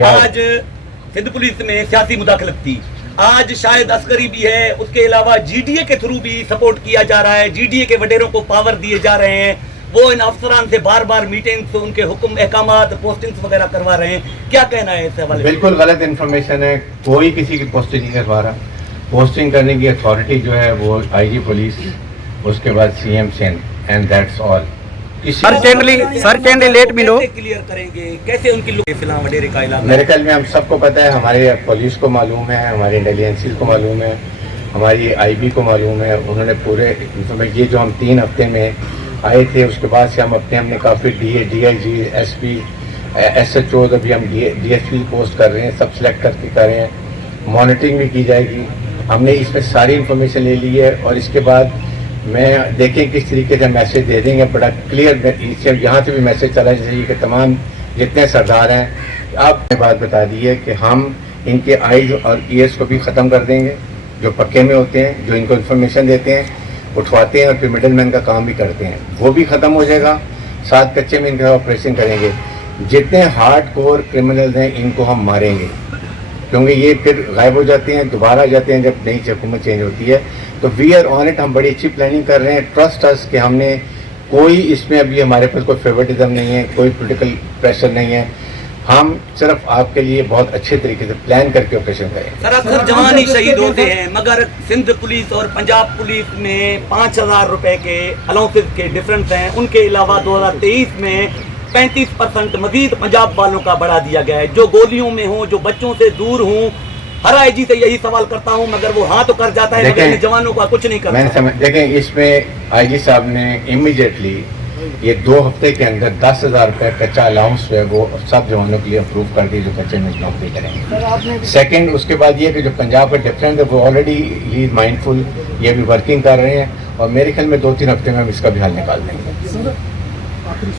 آج سندھ پولیس میں سیاسی مداخلت تھی. آج شاید عسکری بھی ہے, اس کے علاوہ جی ڈی اے کے تھرو بھی سپورٹ کیا جا رہا ہے. جی ڈی اے کے وڈیروں کو پاور دیے جا رہے ہیں, وہ ان افسران سے بار بار میٹنگز, ان کے حکم احکامات, پوسٹنگز وغیرہ کروا رہے ہیں. کیا کہنا ہے اس حوالے؟ بالکل غلط انفارمیشن ہے. کوئی کسی کی پوسٹنگ نہیں کروا رہا. پوسٹنگ کرنے کی اتھارٹی جو ہے وہ آئی جی پولیس, اس کے بعد C M Sindh, and that's all. Sir candidate ملو کلیئر کریں گے کیسے ان کی فلاں وڈیرے کا علاقہ؟ میرے خیال میں ہم سب کو پتہ ہے, ہمارے پولیس کو معلوم ہے, ہماری انٹیلیجنس کو معلوم ہے, ہماری آئی بی کو معلوم ہے. انہوں نے پورے یہ جو ہم 3 ہفتے میں آئے تھے, اس کے بعد سے ہم ہم نے کافی D I G, S P, S H Os, ابھی ہم ڈی ایس پی پوسٹ کر رہے ہیں, سب سلیکٹ کر کے کر رہے ہیں. مانیٹرنگ بھی کی جائے گی. ہم نے اس میں ساری انفارمیشن لے لی ہے, اور اس کے بعد میں دیکھیں کس طریقے سے میسیج دے دیں گے. بڑا کلیئر یہاں سے بھی میسیج چلا چاہیے کہ تمام جتنے سردار ہیں, آپ نے بات بتا دی ہے کہ ہم ان کے آئیز اور ایئرس کو بھی ختم کر دیں گے, جو پکے میں ہوتے ہیں, جو ان کو انفارمیشن دیتے ہیں, اٹھواتے ہیں اور پھر مڈل مین کا کام بھی کرتے ہیں, وہ بھی ختم ہو جائے گا. 7 کچے میں ان کا آپریشن کریں گے. جتنے ہارڈ کور کرمنلز ہیں ان کو ہم ماریں گے, کیونکہ یہ پھر غائب ہو جاتے ہیں, دوبارہ آ جاتے ہیں جب نئی حکومت چینج ہوتی ہے. تو وی آر آن اٹ. ہم بڑی اچھی پلاننگ کر رہے ہیں. ٹرسٹ اس کہ ہم نے کوئی اس میں ابھی ہمارے پاس کوئی فیورٹزم نہیں ہے, کوئی پولیٹیکل پریشر نہیں ہے. ہم صرف آپ کے لیے بہت اچھے طریقے سے پلان کر کے آپریشن کریں. سر اکثر جوان ہی شہید ہوتے ہیں, مگر سندھ پولیس اور پنجاب پولیس میں 5,000 روپے کے الاؤنسز کے ڈفرنس ہیں. ان کے علاوہ 2023 میں 35% مزید پنجاب والوں کا بڑھا دیا گیا ہے, جو گولیوں میں ہوں, جو بچوں سے دور ہوں. ہر آئی جی سے یہی سوال کرتا ہوں, مگر وہ ہاں تو کر جاتا ہے, مگر جوانوں کا کچھ نہیں کرتا. دیکھیں, اس میں آئی جی صاحب نے امیڈیٹلی یہ 2 ہفتے کے اندر 10,000 روپے کچا الاؤنس جو ہے وہ سب جوانوں کے لیے اپروو کر دی, جو کچے میں نوکری کریں گے. سیکنڈ, اس کے بعد یہ کہ جو پنجاب کا ڈفرینٹ ہے وہ آلریڈی ہی مائنڈ فل, یہ بھی ورکنگ کر رہے ہیں, اور میرے خیال میں 2-3 ہفتے میں ہم اس کا بھی حل نکال دیں گے.